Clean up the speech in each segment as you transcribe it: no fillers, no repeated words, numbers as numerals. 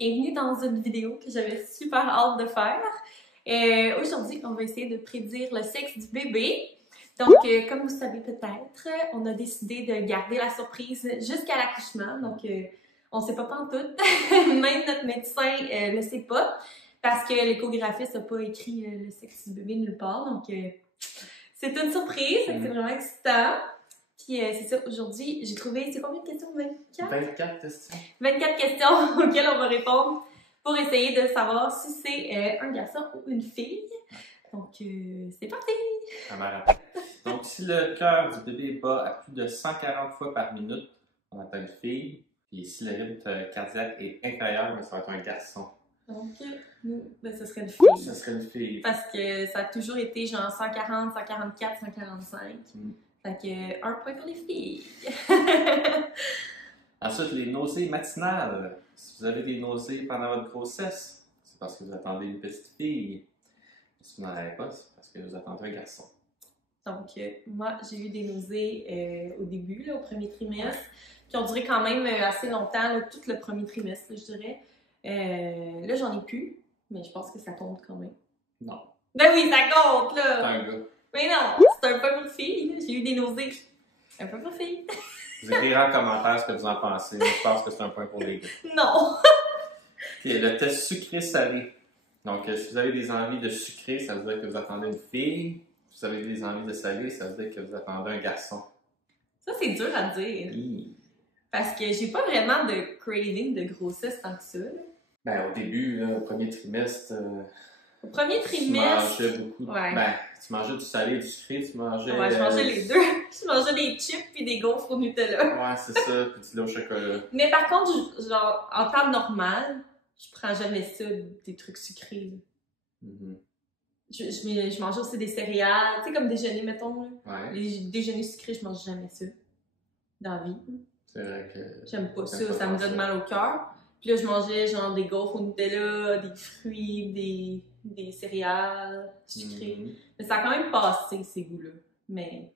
Bienvenue dans une vidéo que j'avais super hâte de faire. Aujourd'hui, on va essayer de prédire le sexe du bébé. Donc, comme vous savez peut-être, on a décidé de garder la surprise jusqu'à l'accouchement. Donc, on ne sait pas pantoute. Même notre médecin ne le sait pas parce que l'échographiste n'a pas écrit le sexe du bébé nulle part. Donc, c'est une surprise. C'est vraiment excitant. Puis c'est ça, aujourd'hui, j'ai trouvé, c'est combien de questions? 24? 24 questions. 24 questions auxquelles on va répondre pour essayer de savoir si c'est un garçon ou une fille. Donc, c'est parti! Ça m'a rappelé. Donc, si le cœur du bébé bat à plus de 140 fois par minute, on appelle une fille. Puis si le rythme cardiaque est inférieur, ça va être un garçon. Donc, nous, ben, ce serait une fille. Ça serait une fille. Parce que ça a toujours été genre 140, 144, 145. Fait que, un point pour les filles. Ensuite, les nausées matinales. Si vous avez des nausées pendant votre grossesse, c'est parce que vous attendez une petite fille. Si vous n'en avez pas, c'est parce que vous attendez un garçon. Donc, moi, j'ai eu des nausées au début, là, au premier trimestre, qui ont duré quand même assez longtemps, là, tout le premier trimestre, là, je dirais. Là, j'en ai plus, mais je pense que ça compte quand même. Non. Ben oui, ça compte, là! C'est un gars. Mais non, c'est un peu pour filles. J'ai eu des nausées. Un peu pour filles. Vous écrirez en commentaire ce que vous en pensez. Moi, je pense que c'est un point pour les gars. Non! Okay, le test sucré-salé. Donc, si vous avez des envies de sucré, ça veut dire que vous attendez une fille. Si vous avez des envies de salé, ça veut dire que vous attendez un garçon. Ça, c'est dur à dire. Parce que j'ai pas vraiment de craving de grossesse tant que ça. Là. Ben, au début, là, au premier trimestre. Au premier trimestre. Tu mangeais beaucoup. Ouais. Ben, tu mangeais du salé et du sucré, tu mangeais. Ouais, je mangeais les deux. Je mangeais des chips puis des gaufres au Nutella. Ouais, c'est ça, puis du lait au chocolat. Mais par contre, genre, en temps normal, je prends jamais ça, des trucs sucrés. Je mangeais aussi des céréales, tu sais, comme déjeuner, mettons. Là. Ouais. Les déjeuners sucrés, je mange jamais ça. Dans la vie. C'est vrai que. J'aime pas ça, ça me donne mal au cœur. Puis là, je mangeais genre des gaufres au Nutella, des fruits, des céréales sucrées. Mais ça a quand même passé, ces goûts-là. Mais.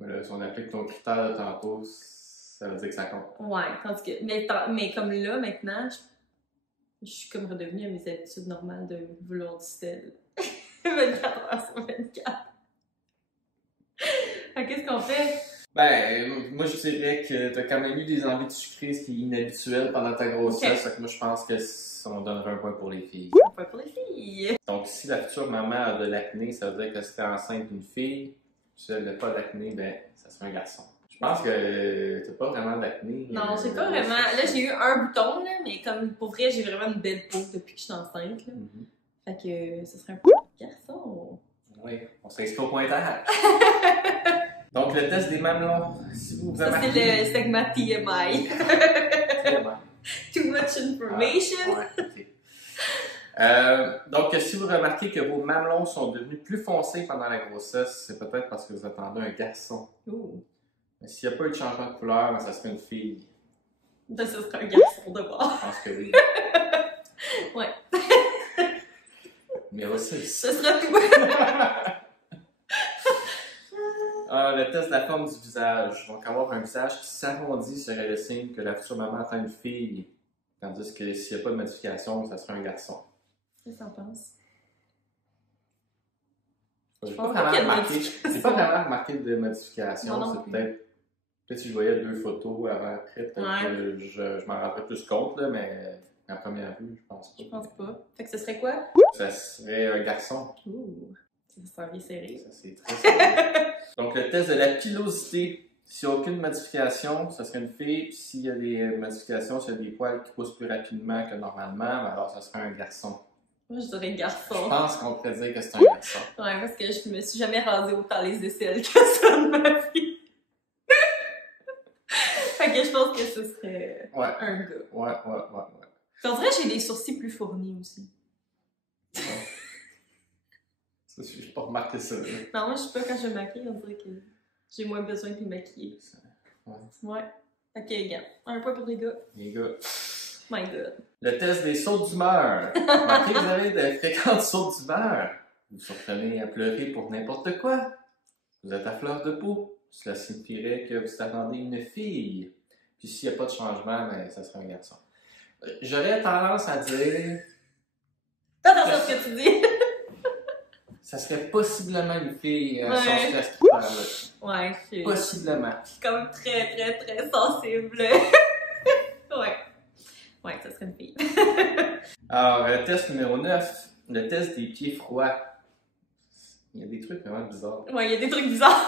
Là, si on applique ton critère de tantôt, ça veut dire que ça compte. Ouais, tandis que. Mais comme là, maintenant, je suis comme redevenue à mes habitudes normales de vouloir du sel. 24 heures sur 24. Qu'est-ce qu'on fait? Ben, moi je dirais que t'as quand même eu des envies de sucré, ce qui est inhabituel pendant ta grossesse. Fait que moi je pense que on donnerait un point pour les filles. Un point pour les filles. Donc si la future maman a de l'acné, ça veut dire qu'elle serait enceinte d'une fille. Si elle n'a pas d'acné, ben ça serait un garçon. Je pense que t'as pas vraiment d'acné. Non, j'ai pas vraiment. Là j'ai eu un bouton, là, mais comme pour vrai, j'ai vraiment une belle peau depuis que je suis enceinte. Là. Fait que ce serait un point pour garçon. Oui, on s'inscrit au pointage. Donc, le test des mamelons, si vous Ça, remarquez... c'est le segment TMI. Too much information. Donc, si vous remarquez que vos mamelons sont devenus plus foncés pendant la grossesse, c'est peut-être parce que vous attendez un garçon. Mais s'il n'y a pas eu de changement de couleur, ben, ça serait une fille. Ben, ça serait un garçon de bord. Je pense que oui. Ouais. Mais aussi... Ce sera tout. Le test de la forme du visage. Donc, avoir un visage qui s'arrondit serait le signe que la future maman attend une fille. Tandis que s'il n'y a pas de modification, ça serait un garçon. Qu'est-ce que t'en penses? J'ai pas vraiment remarqué de modification. C'est peut-être si je voyais 2 photos avant après, peut-être que je m'en rendrais plus compte, là, mais à première vue, je pense pas. Je pense pas. Fait que ce serait quoi? Ça serait un garçon. Ça bien serré. Ça, c'est très serré. Donc, le test de la pilosité. S'il n'y a aucune modification, ça serait une fille. Puis s'il y a des modifications, s'il y a des poils qui poussent plus rapidement que normalement, alors ça serait un garçon. Moi, je dirais garçon. Je pense qu'on pourrait dire que c'est un garçon. Ouais, parce que je me suis jamais rasée autant les aisselles que ça de ma vie. Fait que je pense que ce serait un gars. Ouais. On dirait que j'ai des sourcils plus fournis aussi. Ça, je n'ai pas remarqué ça. Là. Non, moi, je sais pas, quand je me maquille, on dirait que j'ai moins besoin de me maquiller. Ouais. Ok, regarde. Un point pour les gars. Les gars. My God. Le test des sautes d'humeur. Remarquez que vous avez de fréquentes sautes d'humeur. Vous vous surprenez à pleurer pour n'importe quoi. Vous êtes à fleur de peau. Cela signifierait que vous attendez une fille. Puis s'il n'y a pas de changement, ben, ça serait un garçon. J'aurais tendance à dire... Fais attention à ce que tu dis. Ça serait possiblement une fille Ouais. sur ce critère-là. Ouais, je suis... Possiblement. Je suis comme très sensible. Ouais. Ouais, ça serait une fille. Alors, test numéro 9, le test des pieds froids. Il y a des trucs vraiment bizarres. Ouais, il y a des trucs bizarres.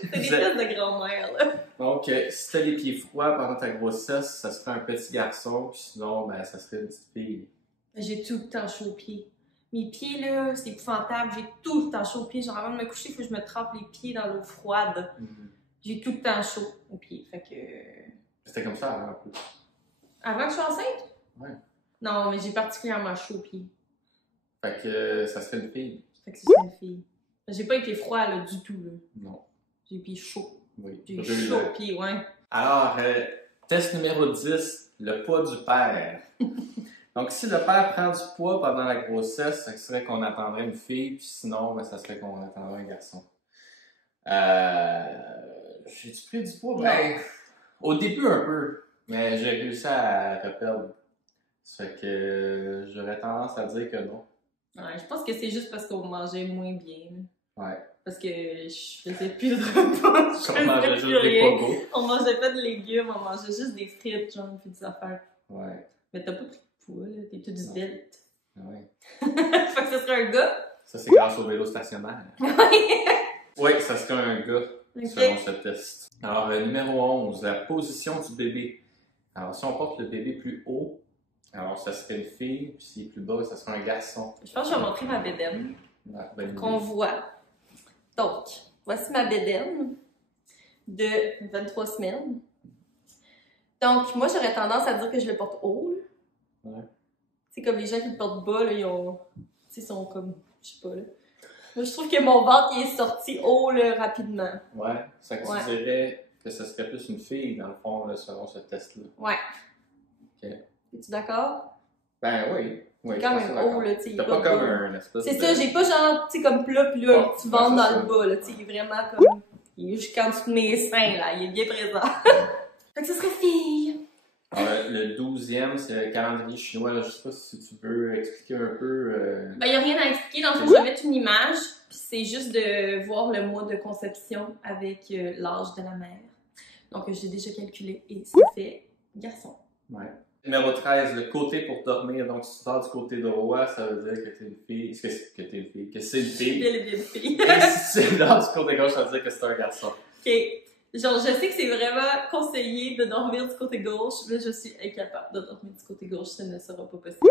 C'est des tests de grand-mère, là. Donc, si t'as les pieds froids pendant ta grossesse, ça serait un petit garçon, puis sinon, ben, ça serait une petite fille. J'ai tout le temps chaud aux pieds. Mes pieds, là, c'est épouvantable. J'ai tout le temps chaud aux pieds. Genre, avant de me coucher, il faut que je me trempe les pieds dans l'eau froide. J'ai tout le temps chaud aux pieds. Fait que... C'était comme ça avant, un peu. Avant que je sois enceinte? Ouais. Non, mais j'ai particulièrement chaud aux pieds. Fait que ça serait une fille. Fait que c'est une fille. J'ai pas les pieds froids, là, du tout, là. Non. J'ai les pieds chauds. Oui. J'ai chaud aux pieds, ouais. Alors, test numéro 10, le poids du père. Donc, si le père prend du poids pendant la grossesse, ça serait qu'on attendrait une fille, puis sinon, ben, ça serait qu'on attendrait un garçon. J'ai-tu pris du poids? Ben, au début, un peu, mais j'ai réussi à reperdre. Ça fait que j'aurais tendance à dire que non. Ouais, je pense que c'est juste parce qu'on mangeait moins bien. Ouais. Parce que je faisais plus de repas. On mangeait juste des pogos. On mangeait pas de légumes, on mangeait juste des frites, genre, puis des affaires. Ouais. Mais t'as pas pris de poids, là. T'es toute svelte. Ouais. Fait que ce serait un gars. Ça, c'est grâce au vélo stationnaire. Oui. Oui, ça serait un gars, Okay. selon ce test. Alors, numéro 11, la position du bébé. Alors, si on porte le bébé plus haut, alors ça serait une fille, puis s'il est plus bas, ça serait un garçon. Je pense que je vais montrer ma bédaine. Ouais, bonne idée. Qu'on voit. Donc, voici ma bédaine de 23 semaines. Donc, moi, j'aurais tendance à dire que je le porte haut. Là. Ouais. C'est comme les gens qui le portent bas, là, ils ont... Tu sais, sont comme... Je sais pas, là. Moi, je trouve que mon ventre, il est sorti haut, là, rapidement. Ouais, ça que tu dirais que ce serait plus une fille, dans le fond, là, selon ce test-là. Ouais. OK. Es-tu d'accord? Ben oui. Oui, c'est quand même haut, là, tu sais. T'as pas comme un espèce c'est de... ça, j'ai pas genre, tu sais, comme plat, pis là, tu ventres dans le bas, là, tu sais, il est vraiment comme... Il est jusqu'en dessous de mes seins, là, il est bien présent. Fait que ce serait fille. Alors, le 12e, c'est le calendrier chinois, là, je sais pas si tu veux expliquer un peu... Ben, il y a rien à expliquer, dans le fond, je vais mettre une image, puis c'est juste de voir le mois de conception avec l'âge de la mère. Donc, j'ai déjà calculé, et ça fait garçon. Ouais. Numéro 13, le côté pour dormir. Donc, si tu sors du côté droit, ça veut dire que t'es une fille. Que t'es une fille. Que c'est une fille. Belle et bien fille. Et si tu dors du côté gauche, ça veut dire que c'est un garçon. Ok. Genre, je sais que c'est vraiment conseillé de dormir du côté gauche, mais je suis incapable de dormir du côté gauche, ça ne sera pas possible.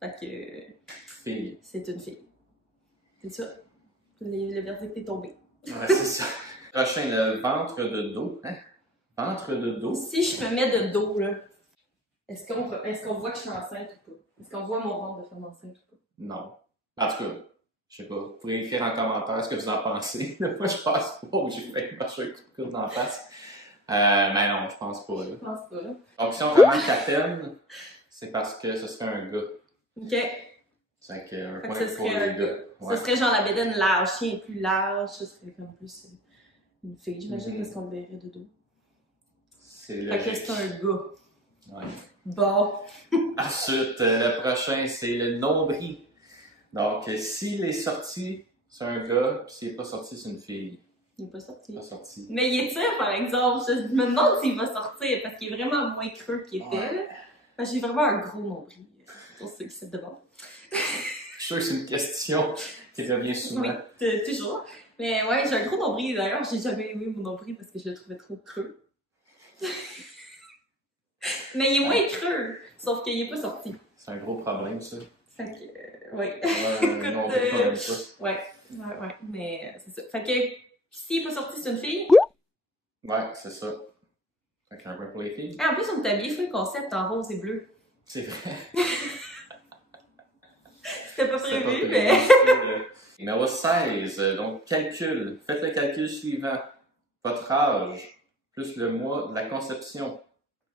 Fait que... Fille. C'est une fille. C'est ça. Le verdict est tombé. Ouais, c'est ça. Prochain, le ventre de dos. Hein? Ventre de dos. Si je me mets de dos, là, est-ce qu'on voit que je suis enceinte ou pas? Est-ce qu'on voit mon ventre de femme enceinte ou pas? Non. En tout cas, je sais pas. Vous pourrez écrire en commentaire ce que vous en pensez. Moi, je pense pas que j'ai fait marcher un coup de coude en face. Mais non, je pense pas. Là. Je pense pas. Donc, si on remarque la peine, c'est parce que ce serait un gars. OK. C'est un Fait point que ce pour serait un les gars. gars. Ouais. Ce serait genre la bédaine large, chien plus large, ce serait comme plus une fille, j'imagine, parce qu'on le verrait de dos. C'est Fait que c'est un gars. Ouais. Bon. Ensuite, le prochain, c'est le nombril. Donc, s'il est sorti, c'est un gars, puis s'il n'est pas sorti, c'est une fille. Il n'est pas sorti. Pas sorti. Mais il étire, par exemple. Je me demande s'il va sortir, parce qu'il est vraiment moins creux qu'il était. Ouais. Parce que j'ai vraiment un gros nombril, pour ceux qui se demandent. Je suis sûr que c'est une question qui revient souvent. Oui, toujours. Mais ouais, j'ai un gros nombril. D'ailleurs, j'ai jamais aimé mon nombril parce que je le trouvais trop creux. Mais il est moins creux, sauf qu'il n'est pas sorti. C'est un gros problème, ça. Fait que, ouais. Ouais, non, quand même pas. Ouais, mais c'est ça. Fait que, s'il n'est pas sorti, c'est une fille. Ouais, c'est ça. Fait qu'un point pour les filles. Ah, en plus, on t'a habillé full concept en rose et bleu. C'est vrai. C'était pas C'était prévu, pas mais... prévu. Numéro 16, donc calcul. Faites le calcul suivant. Votre âge, plus le mois de la conception,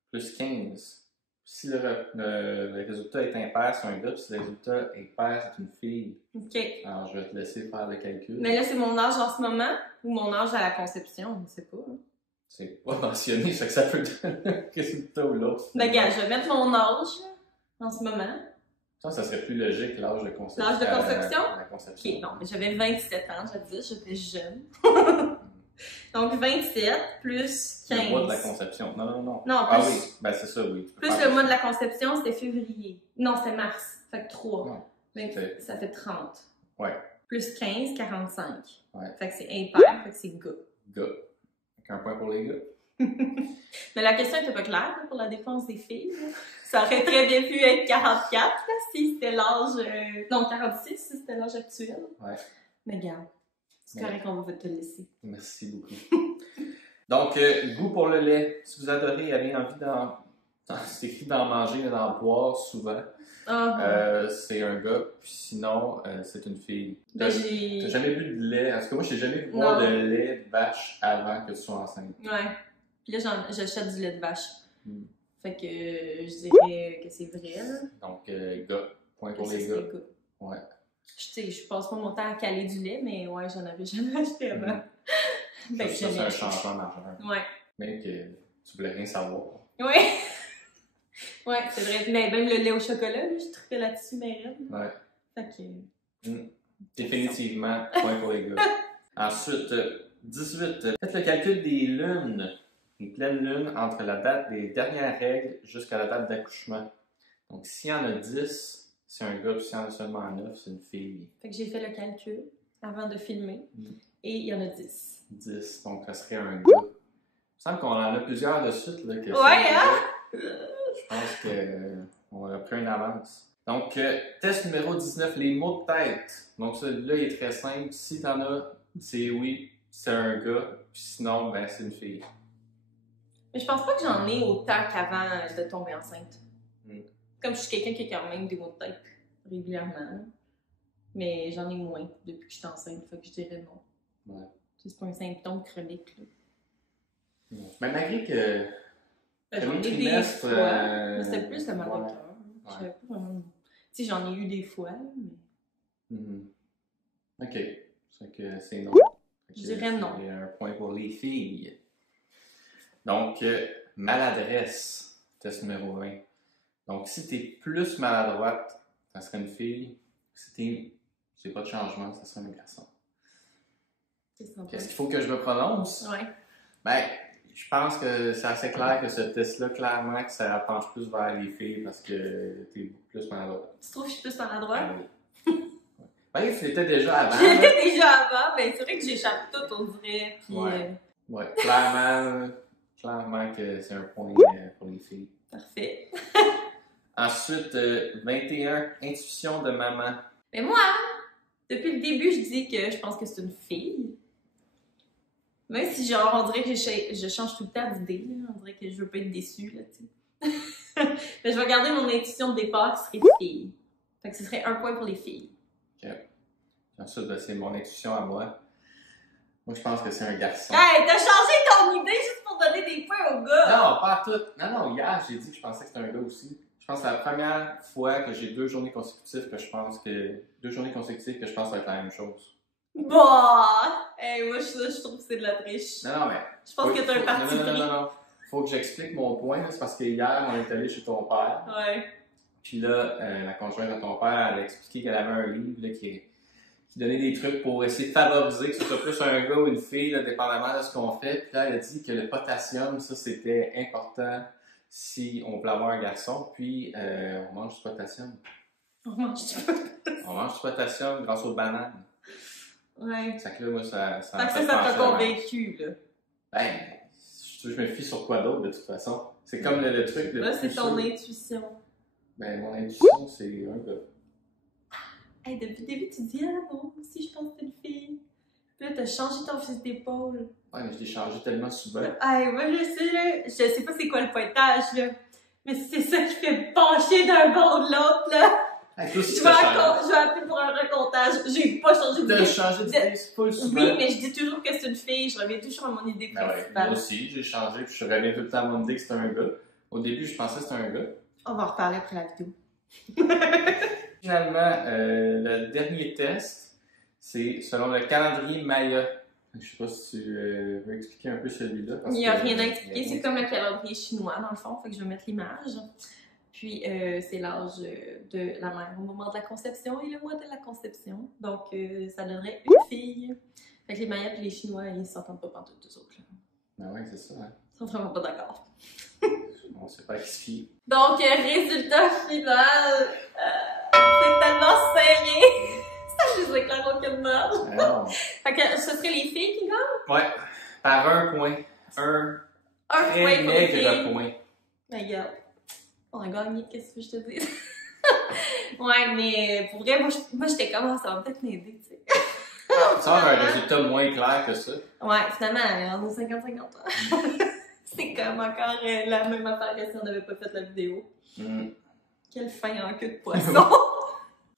plus 15. Si le résultat est impair, c'est un gars, puis si le résultat est pair, c'est une fille. OK. Alors, je vais te laisser faire le calcul. Mais là, c'est mon âge en ce moment ou mon âge à la conception? Je sais pas. Hein. C'est pas mentionné, ça que ça peut donner un résultat ou l'autre. Ben, gars, je vais mettre mon âge, là, en ce moment. Ça serait plus logique, l'âge de conception. L'âge de conception? La conception. Ok, non, mais j'avais 27 ans, j'étais jeune. Donc, 27 plus 15. Le mois de la conception. Non. Non, Ah plus, oui, ben c'est ça, oui. plus le mois de la conception, c'était février. Non, c'était mars. Fait que 3. Ouais, Donc, ça fait 30. Ouais. Plus 15, 45. Ouais. Fait que c'est impair, fait que c'est gars. Gars. Avec un point pour les gars. Mais la question était pas claire là, pour la défense des filles. Là. Ça aurait très bien pu être 44 là, si c'était l'âge. Non, 46 si c'était l'âge actuel. Ouais. Mais regarde, c'est correct qu'on va te laisser. Merci beaucoup. Donc, goût pour le lait. Si vous adorez, avez envie c'est écrit d'en manger, mais d'en boire souvent. C'est un gars, puis sinon, c'est une fille. Ben, T'as jamais bu de lait? En tout cas, moi, je t'ai jamais vu boire de lait de vache avant que tu sois enceinte. Ouais. Puis là, j'achète du lait de vache. Fait que je dirais que c'est vrai, là. Donc, gars. Point pour les gars. Ouais. Je passe pas mon temps à caler du lait, mais ouais, j'en avais jamais acheté avant. Ça, c'est un changement majeur. Ouais. Même que tu voulais rien savoir. Ouais. Ouais, c'est vrai. Mais même le lait au chocolat, je trippais là-dessus, mais ouais. Fait que... Définitivement, point pour les gars. Ensuite, 18. Faites le calcul des lunes, les pleines lunes, entre la date des dernières règles jusqu'à la date d'accouchement. Donc, s'il y en a 10, c'est un gars, puis s'il y en a seulement 9, c'est une fille. Fait que j'ai fait le calcul avant de filmer, et il y en a 10. 10, donc ça serait un gars. Il me semble qu'on en a plusieurs de suite. Là, que ouais, hein? Je pense qu'on a pris une avance. Donc, test numéro 19, les mots de tête. Donc, celui-là, il est très simple. Si t'en as, c'est oui, c'est un gars. Puis sinon, ben, c'est une fille. Mais je pense pas que j'en ai autant qu'avant de tomber enceinte. Comme je suis quelqu'un qui a quand même des mots de tête régulièrement. Mais j'en ai moins depuis que je suis enceinte. Fait que je dirais non. Ouais. C'est pas un symptôme chronique, là. Mais malgré que... J'en ai des fois, mais c'était plus le mal de cœur. J'avais pas vraiment... Tu sais, j'en ai eu des fois, mais... OK. C'est que c'est non. Je dirais non. C'est un point pour les filles. Donc, maladresse, test numéro 20. Donc, si t'es plus maladroite, ça serait une fille. Si c'est pas de changement, ça serait un garçon. Qu'est-ce qu'il faut que je me prononce? Ouais. Ben, je pense que c'est assez clair que ce test-là, clairement, que ça penche plus vers les filles parce que t'es beaucoup plus maladroite. Tu trouves que je suis plus maladroite? Ben, c'était déjà avant. Je l'étais déjà avant, mais c'est vrai que j'échappe tout, on dirait. Puis, ouais, clairement que c'est un point pour les filles. Parfait. Ensuite, 21, intuition de maman. Mais moi, depuis le début, je dis que je pense que c'est une fille. Même si, genre, on dirait que je change tout le temps d'idée. On dirait que je veux pas être déçue, là, tu sais. Mais je vais garder mon intuition de départ qui serait fille. Fait que ce serait un point pour les filles. OK. Ensuite, ben, c'est mon intuition à moi. Moi, je pense que c'est un garçon. Hey, t'as changé ton idée juste pour donner des points au gars! Non, pas à tout. Non, hier, j'ai dit que je pensais que c'était un gars aussi. Je pense que c'est la première fois que j'ai 2 journées consécutives que je pense que... 2 journées consécutives que je pense que ça va être la même chose. Bah! Hey, moi, je trouve que c'est de la triche. Non, mais... Je pense que t'as un parti pris. Non. Faut que j'explique mon point, c'est parce que hier, on est allé chez ton père. Ouais. Puis là, la conjointe de ton père, elle a expliqué qu'elle avait un livre là, qui donnait des trucs pour essayer de favoriser que ce soit plus un gars ou une fille, là, dépendamment de ce qu'on fait. Puis là, elle a dit que le potassium, ça, c'était important si on voulait avoir un garçon. Puis, on mange du potassium. On mange du potassium. On mange du potassium grâce aux bananes. Ouais. Ça que là, moi, ça t'a convaincu, là. Ben, je me fie sur quoi d'autre, de toute façon? C'est comme le truc de... Là, c'est ton intuition. Ben, mon intuition, c'est un gars. Hey, depuis le début, tu dis, ah non, si je pense que c'est une fille. Puis là, t'as changé ton fusil d'épaule. Ouais, mais je l'ai changé tellement souvent. Hey, moi, je sais, là, je sais pas c'est quoi le pointage, là. Mais c'est ça qui fait pencher d'un bord de l'autre, là. Hey, toi, je vais appeler pour un recomptage. J'ai pas changé d'idée. T'as changé d'idée, c'est pas le souvent. Oui, mais je dis toujours que c'est une fille. Je reviens toujours à mon idée principale. Ouais, moi aussi, j'ai changé, puis je reviens tout le temps à mon idée que c'était un gars. Au début, je pensais que c'était un gars. On va en reparler après la vidéo. Finalement, le dernier test, c'est selon le calendrier Maya. Je sais pas si tu veux expliquer un peu celui-là. Il n'y a rien à expliquer, c'est comme le calendrier chinois dans le fond, fait que je vais mettre l'image. Puis c'est l'âge de la mère au moment de la conception et le mois de la conception. Donc ça donnerait une fille. Fait que les Mayas et les Chinois, ils s'entendent pas pantoute tous autres. Ah ouais, c'est ça. Hein? Ils sont vraiment pas d'accord. On sait pas qui se fie. Donc résultat final, c'est tellement serré. Ça nous éclaire aucunement. Fait que ce serait les filles qui gagnent? Ouais, par un point. Un point maigre point. Mais regarde, on a gagné, qu'est-ce que je te dis? Ouais, mais pour vrai, moi j'étais comme, ça va peut-être m'aider, tu sais. Tu sors un résultat moins clair que ça. Ouais, finalement, on est 50-50. C'est comme encore la même affaire que si on n'avait pas fait la vidéo. Quelle fin en queue de poisson!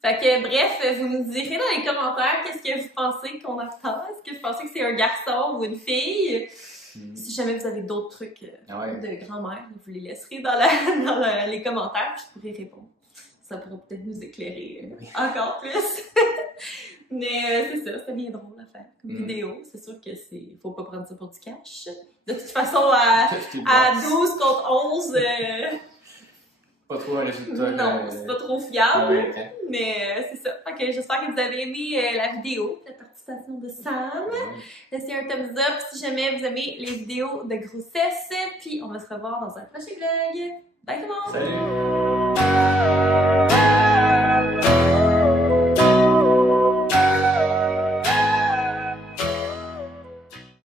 Fait que bref, vous nous direz dans les commentaires qu'est-ce que vous pensez qu'on attend. Est-ce que vous pensez que c'est un garçon ou une fille? Si jamais vous avez d'autres trucs de grand-mère, vous les laisserez dans les commentaires, puis je pourrai répondre. Ça pourrait peut-être nous éclairer encore plus. Mais c'est ça, c'était bien drôle à faire comme vidéo. C'est sûr que faut pas prendre ça pour du cash. De toute façon, à 12 contre 11, pas trop un résultat. Non, c'est pas trop fiable. Mais c'est ça. Fait que j'espère que vous avez aimé la vidéo, la participation de Sam. Laissez un thumbs up si jamais vous aimez les vidéos de grossesse. Puis on va se revoir dans un prochain vlog. Bye tout le monde! Salut!